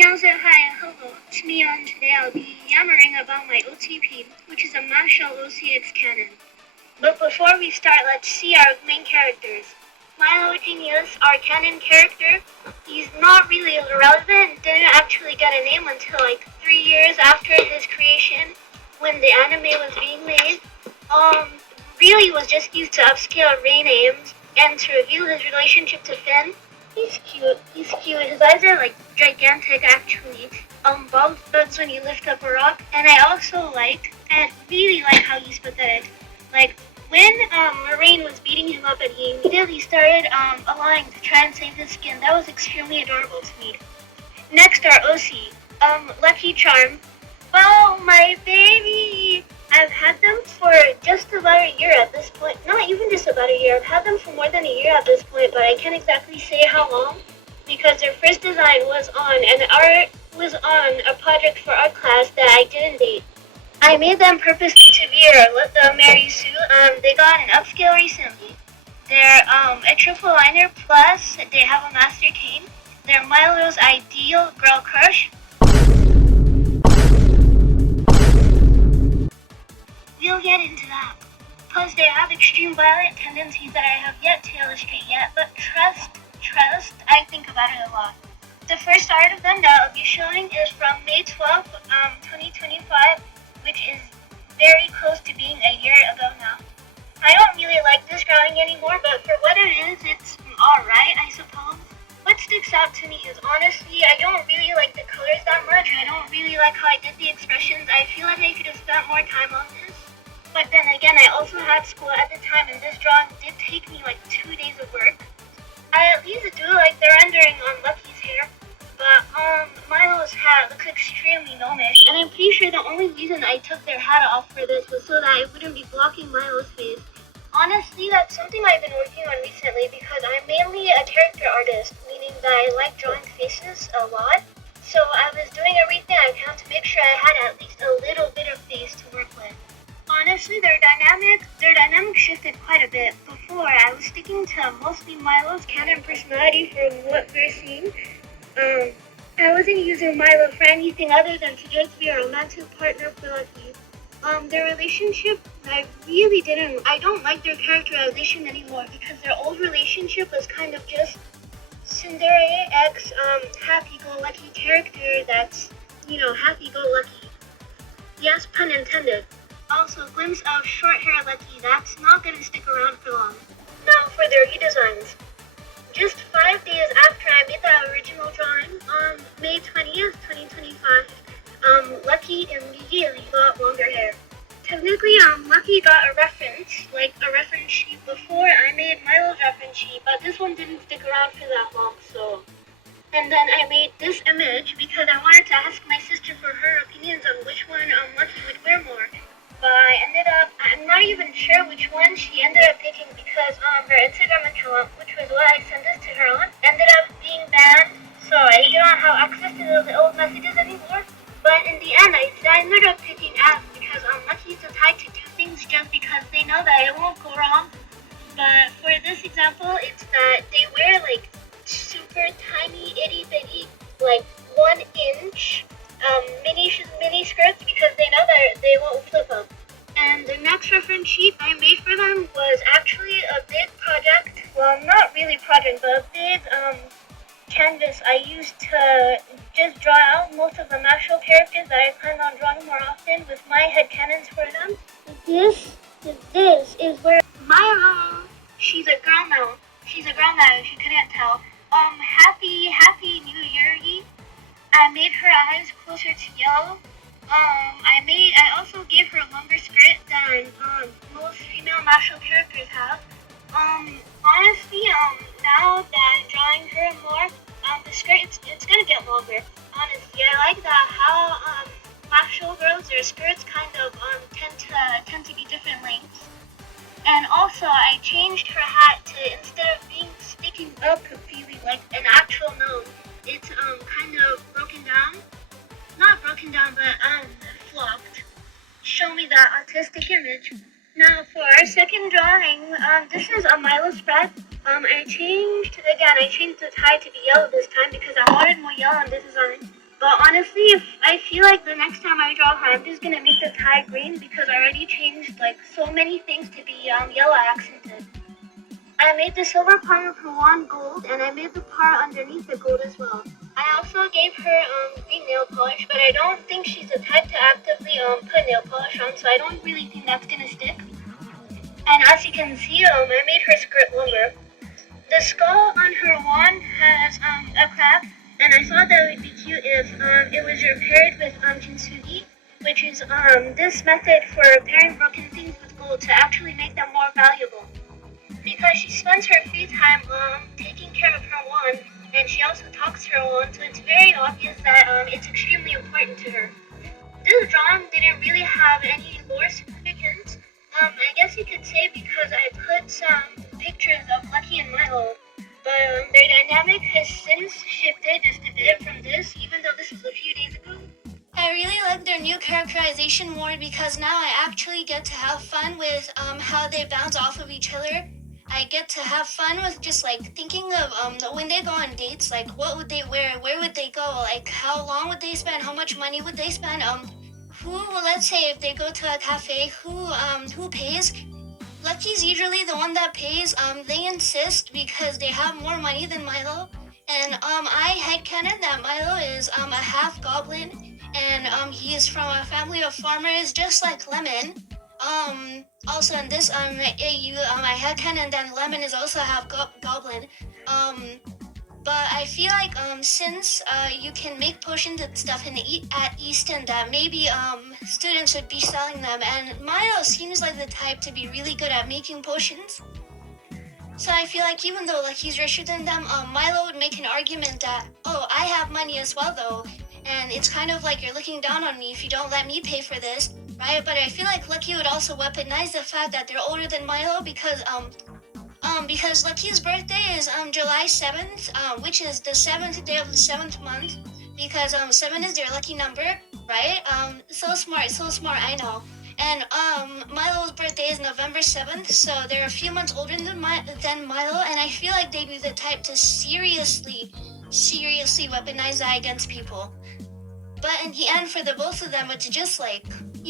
Meowzit, hiya-hello, it's me, and today I'll be yammering about my OTP, which is a mashup OCX canon. But before we start, let's see our main characters. Milo Genius, our canon character, he's not really relevant, didn't actually get a name until like 3 years after his creation, when the anime was being made. Really was just used to upscale Ray names and to reveal his relationship to Finn. He's cute. His eyes are like gigantic actually. Bald buds when you lift up a rock. And I also really like how he's pathetic. Like, when Moraine was beating him up and he immediately started aligning to try and save his skin. That was extremely adorable to me. Next are Oopsie, Lucky Charm. Oh, my baby! I've had them for just about a year at this point. Not even just about a year. I've had them for more than a year at this point, but I can't exactly say how long because their first design was on a project for art class that I didn't date. I made them purposely to wear the Meowzit. They got an upscale recently. They're a triple liner plus they have a master cane. They're Milo's ideal girl crush. We'll get into that. Plus, they have extreme violent tendencies that I have yet to illustrate yet, but trust, I think about it a lot. The first art of them that I'll be showing is from May 12th, 2025, which is very close to being a year ago now. I don't really like this drawing anymore, but for what it is, it's alright, I suppose. What sticks out to me is honestly, I don't really like the colors that much. I don't really like how I did the expressions. I feel like I could have spent more time on this. But then again, I also had school at the time, and this drawing did take me like 2 days of work. I at least do like the rendering on Lucky's hair, but Milo's hat looks extremely gnomish, and I'm pretty sure the only reason I took their hat off for this was so that I wouldn't be blocking Milo's face. Honestly, that's something I've been working on recently because I'm mainly a character artist, meaning that I like drawing faces a lot. So I was doing everything I can to make sure I had at least a little bit of face to work with. Honestly, their dynamic shifted quite a bit. Before, I was sticking to mostly Milo's canon personality for what we're seeing. I wasn't using Milo for anything other than to just be a romantic partner for Lucky. Their relationship, I don't like their characterization anymore because their old relationship was kind of just Cinderella X, happy-go-lucky character that's, happy-go-lucky. Yes, pun intended. Also, glimpse of short hair Lucky, that's not gonna stick around for long. Now for their redesigns. Just 5 days after I made that original drawing, on May 20th, 2025, Lucky immediately got longer hair. Technically, Lucky got a reference sheet before I made Milo's reference sheet, but this one didn't stick around for that long, so. And then I made this image because I wanted to ask my sister for her opinions on which one Lucky would wear more. But I'm not even sure which one she ended up picking because her Instagram account, which was what I sent this to her on, ended up being banned, so I do not have access to the old messages anymore. But in the end, I ended up picking F because Lucky's the type to do things just because they know that it won't go wrong. But for this example, it's that they wear like super tiny itty bitty, like 1 inch mini skirts because they know that they won't flip up. And the next reference sheet I made for them was actually a big project. Well, not really project, but a big canvas I used to just draw out most of the mashup characters that I plan on drawing more often with my headcanons for them. This is where Milo, she's a girl now. She's a girl now, if you couldn't tell. Happy New Year-y. I made her eyes closer to yellow. I also gave her a longer skirt than most female mashup characters have. Honestly, now that I'm drawing her more, the skirt it's gonna get longer. Honestly, I like that how mashup girls, their skirts kind of tend to be different lengths. And also, I changed her hat to, instead of being sticking up completely like an actual nose, it's kind of broken down. Not broken down, but flopped. Show me that artistic image. Now for our second drawing, this is a Milo spread. I changed the tie to be yellow this time because I wanted more yellow on this design. But honestly, if I feel like the next time I draw her, I'm just gonna make the tie green because I already changed like so many things to be yellow accented. I made the silver part of her wand gold, and I made the part underneath the gold as well. I also gave her green nail polish, but I don't think she's the type to actively put nail polish on, so I don't really think that's gonna stick. And as you can see, I made her skirt longer. The skull on her wand has a crab, and I thought that would be cute if it was repaired with kintsugi, which is this method for repairing broken things with gold to actually make them more valuable. Because she spends her free time taking care of her wand, and she also talks to her wand, so it's very obvious that it's extremely important to her. This drawing didn't really have any lore significance. I guess you could say because I put some pictures of Lucky and Milo, but their dynamic has since shifted just a bit from this, even though this was a few days ago. I really like their new characterization more because now I actually get to have fun with how they bounce off of each other. I get to have fun with just like thinking of when they go on dates, like what would they wear, where would they go, like how long would they spend, how much money would they spend, who, let's say if they go to a cafe, who pays. Lucky's usually the one that pays. They insist because they have more money than Milo. And I headcanon that Milo is a half goblin, and he is from a family of farmers, just like Lemon. Also in this I headcanon that Lemon is also half goblin. But I feel like since you can make potions and stuff at Easton, that maybe students would be selling them, and Milo seems like the type to be really good at making potions. So I feel like even though like he's richer than them, Milo would make an argument that, oh, I have money as well though, and it's kind of like you're looking down on me if you don't let me pay for this, right? But I feel like Lucky would also weaponize the fact that they're older than Milo because Lucky's birthday is July 7th, which is the 7th day of the 7th month, because 7 is their lucky number, right? So smart, I know. And Milo's birthday is November 7th, so they're a few months older than Milo, and I feel like they'd be the type to seriously weaponize that against people. But in the end, for the both of them, it's just like,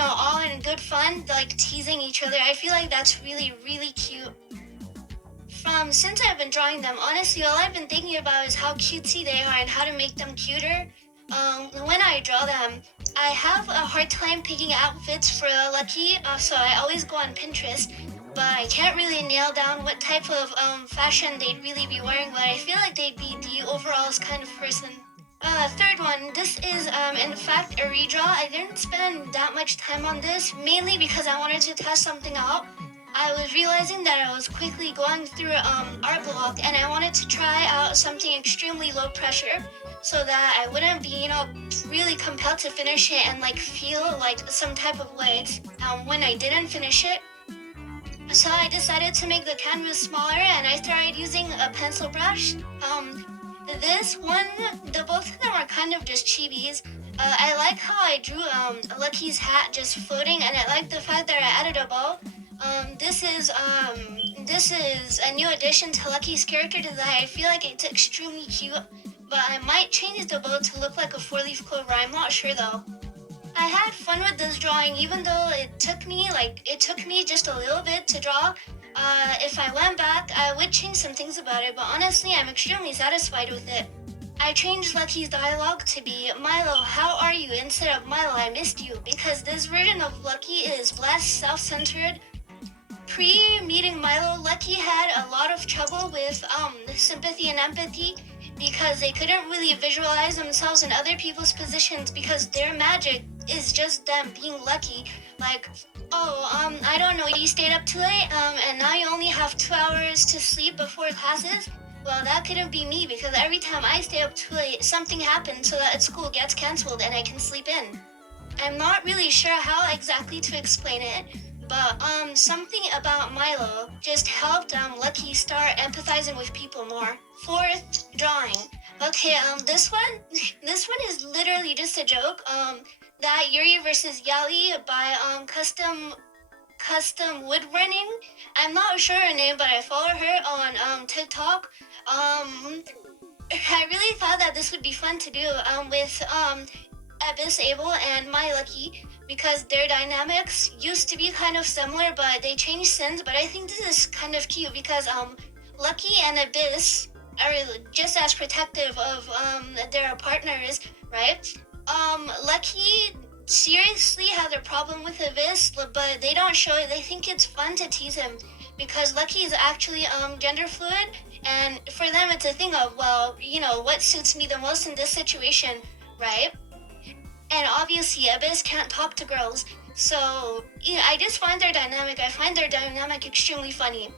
all in good fun, like teasing each other. I feel like that's really, really cute. Since I've been drawing them, honestly, all I've been thinking about is how cutesy they are and how to make them cuter. When I draw them, I have a hard time picking outfits for Lucky, so I always go on Pinterest, but I can't really nail down what type of fashion they'd really be wearing, but I feel like they'd be the overalls kind of person. Third one, this is in fact a redraw. I didn't spend that much time on this, mainly because I wanted to test something out. I was realizing that I was quickly going through art block, and I wanted to try out something extremely low pressure so that I wouldn't be, really compelled to finish it and like feel like some type of way when I didn't finish it. So I decided to make the canvas smaller, and I started using a pencil brush. This one, the both of them are kind of just chibis. I like how I drew Lucky's hat just floating, and I like the fact that I added a bow. This is a new addition to Lucky's character design. I feel like it's extremely cute, but I might change the bow to look like a 4-leaf clover. I'm not sure though. I had fun with this drawing, even though it took me just a little bit to draw. If I went back, I would change some things about it, but honestly, I'm extremely satisfied with it. I changed Lucky's dialogue to be, Milo, how are you? Instead of Milo, I missed you, because this version of Lucky is less self-centered. Pre-meeting Milo, Lucky had a lot of trouble with sympathy and empathy because they couldn't really visualize themselves in other people's positions because their magic is just them being lucky. Like, I don't know, you stayed up too late, and now you only have 2 hours to sleep before classes? Well, that couldn't be me because every time I stay up too late, something happens so that school gets canceled and I can sleep in. I'm not really sure how exactly to explain it, but something about Milo just helped Lucky start empathizing with people more. Fourth, drawing. Okay, this one is literally just a joke. That Yuri versus Yali by custom woodburning. I'm not sure her name, but I follow her on TikTok. I really thought that this would be fun to do with Abyss Able and My Lucky, because their dynamics used to be kind of similar, but they changed since. But I think this is kind of cute because Lucky and Abyss are just as protective of their partners, right? Lucky seriously has a problem with Abyss, but they don't show it. They think it's fun to tease him because Lucky is actually gender fluid, and for them it's a thing of, well, what suits me the most in this situation, right? And obviously Abyss can't talk to girls, so I just find their dynamic. I find their dynamic extremely funny.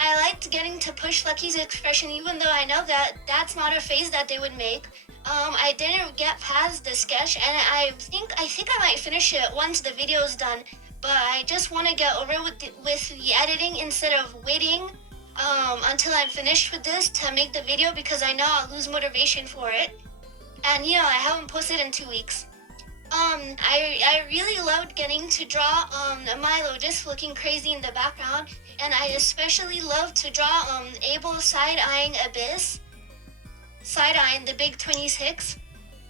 I liked getting to push Lucky's expression, even though I know that that's not a phase that they would make. I didn't get past the sketch, and I think I might finish it once the video is done. But I just want to get over with the editing instead of waiting until I'm finished with this to make the video, because I know I'll lose motivation for it. And I haven't posted in 2 weeks. I really loved getting to draw Milo just looking crazy in the background, and I especially loved to draw Abel side-eyeing Abyss, side-eyeing the big 26.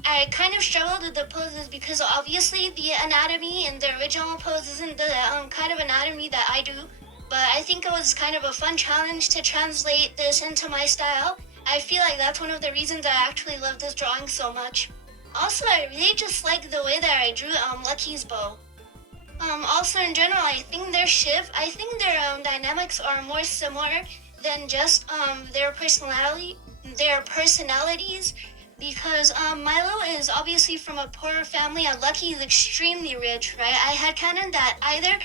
I kind of struggled with the poses because obviously the anatomy in the original pose isn't the kind of anatomy that I do, but I think it was kind of a fun challenge to translate this into my style. I feel like that's one of the reasons I actually love this drawing so much. Also, I really just like the way that I drew Lucky's bow. Also, in general, I think their dynamics are more similar than just their personalities, because Milo is obviously from a poorer family and Lucky is extremely rich, right? I had canon that either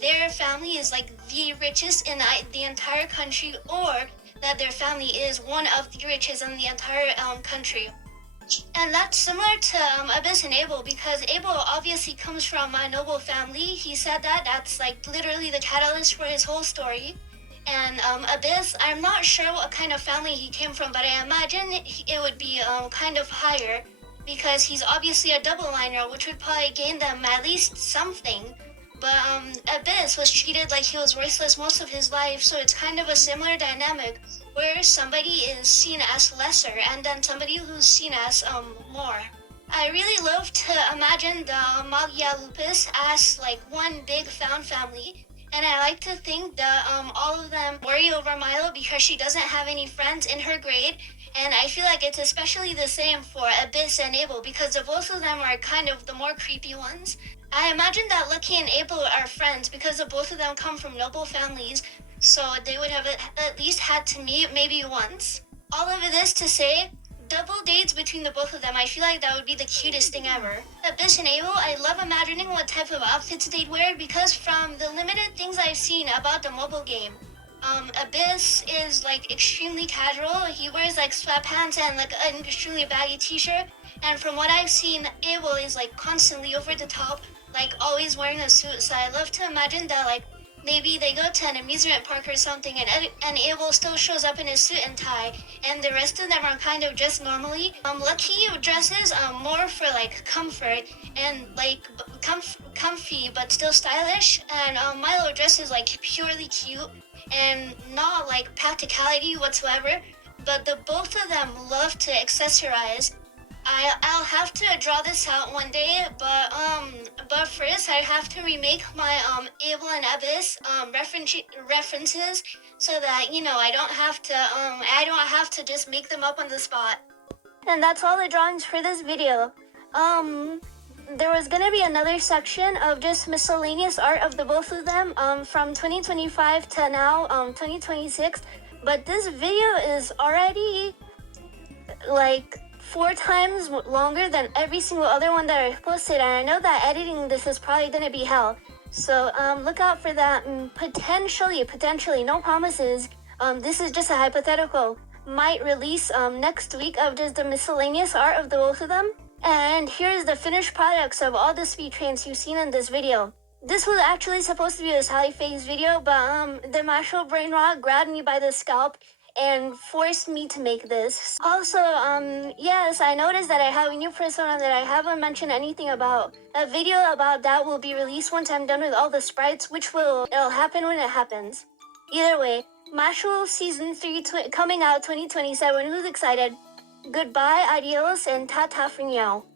their family is like the richest in the entire country, or that their family is one of the richest in the entire country. And that's similar to Abyss and Abel, because Abel obviously comes from a noble family. He said that's like literally the catalyst for his whole story. And Abyss, I'm not sure what kind of family he came from, but I imagine it would be kind of higher, because he's obviously a double liner, which would probably gain them at least something. But Abyss was treated like he was worthless most of his life, so it's kind of a similar dynamic, where somebody is seen as lesser and then somebody who's seen as more. I really love to imagine the Magia Lupus as like one big found family, and I like to think that all of them worry over Milo because she doesn't have any friends in her grade, and I feel like it's especially the same for Abyss and Abel, because the both of them are kind of the more creepy ones. I imagine that Lucky and Abel are friends because the both of them come from noble families, so they would have at least had to meet maybe once. All of this to say, double dates between the both of them, I feel like that would be the cutest thing ever. Abyss and Abel, I love imagining what type of outfits they'd wear, because from the limited things I've seen about the mobile game, Abyss is like extremely casual. He wears like sweatpants and like an extremely baggy t-shirt, and from what I've seen, Abel is like constantly over the top, like always wearing a suit. So I love to imagine that like maybe they go to an amusement park or something, and Abel still shows up in his suit and tie, and the rest of them are kind of dressed normally. Lucky dresses more for like comfort and like comfy but still stylish, and Milo dresses like purely cute and not like practicality whatsoever. But the both of them love to accessorize. I'll have to draw this out one day, but first I have to remake my Abel and Abyss references, so that I don't have to just make them up on the spot. And that's all the drawings for this video. There was gonna be another section of just miscellaneous art of the both of them from 2025 to now 2026, but this video is already like 4 times longer than every single other one that I posted, and I know that editing this is probably gonna be hell. So look out for that. Potentially, no promises. This is just a hypothetical. Might release next week of just the miscellaneous art of the both of them. And here's the finished products of all the speed trains you've seen in this video. This was actually supposed to be a Sally Face video, but the Marshall Brain Rot grabbed me by the scalp and forced me to make this. Also, yes, I noticed that I have a new persona that I haven't mentioned anything about. A video about that will be released once I'm done with all the sprites, it'll happen when it happens. Either way, Marshall Season 3 coming out 2027, who's excited? Goodbye, adios, and ta-ta for now.